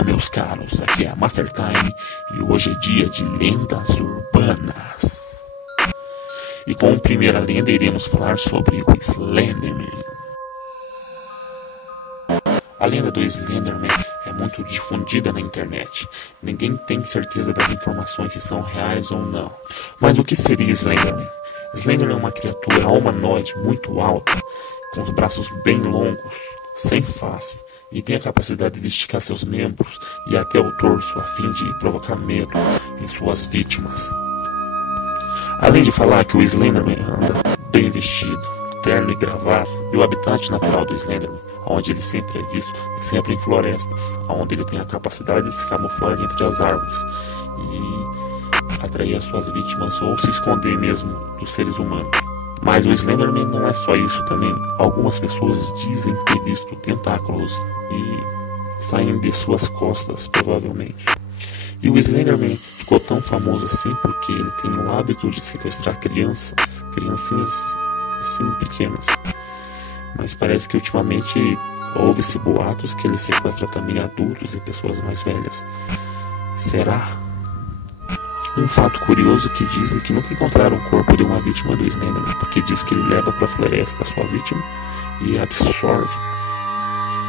Olá, meus caros, aqui é a Master Time e hoje é dia de lendas urbanas. E como primeira lenda iremos falar sobre o Slenderman. A lenda do Slenderman é muito difundida na internet. Ninguém tem certeza das informações se são reais ou não. Mas o que seria Slenderman? Slenderman é uma criatura humanoide muito alta, com os braços bem longos, sem face, e tem a capacidade de esticar seus membros e até o torso a fim de provocar medo em suas vítimas. Além de falar que o Slenderman anda bem vestido, terno e gravata, e o habitat natural do Slenderman, onde ele sempre é visto, é sempre em florestas, onde ele tem a capacidade de se camuflar entre as árvores e atrair as suas vítimas ou se esconder mesmo dos seres humanos. Mas o Slenderman não é só isso também. Algumas pessoas dizem ter visto tentáculos e saem de suas costas, provavelmente. E o Slenderman ficou tão famoso assim porque ele tem o hábito de sequestrar criancinhas assim pequenas. Mas parece que ultimamente houve-se boatos que ele sequestra também adultos e pessoas mais velhas. Será? Um fato curioso que dizem que nunca encontraram o corpo de uma vítima do Slenderman, porque diz que ele leva para a floresta a sua vítima e absorve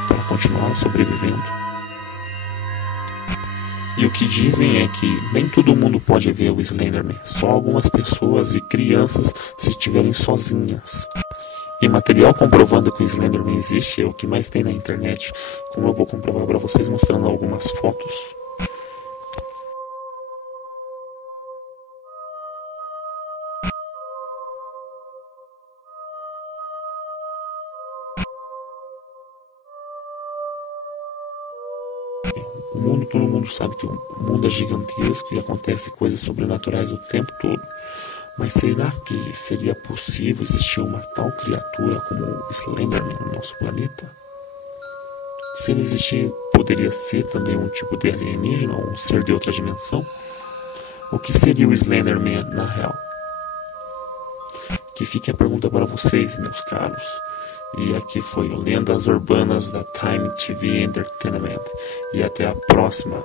para continuar sobrevivendo. E o que dizem é que nem todo mundo pode ver o Slenderman, só algumas pessoas e crianças se estiverem sozinhas. E material comprovando que o Slenderman existe é o que mais tem na internet, como eu vou comprovar para vocês mostrando algumas fotos. Todo mundo sabe que o mundo é gigantesco e acontece coisas sobrenaturais o tempo todo. Mas será que seria possível existir uma tal criatura como o Slenderman no nosso planeta? Se ele existir, poderia ser também um tipo de alienígena ou um ser de outra dimensão? O que seria o Slenderman na real? Que fique a pergunta para vocês, meus caros. E aqui foi o Lendas Urbanas da Time TV Entertainment. E até a próxima.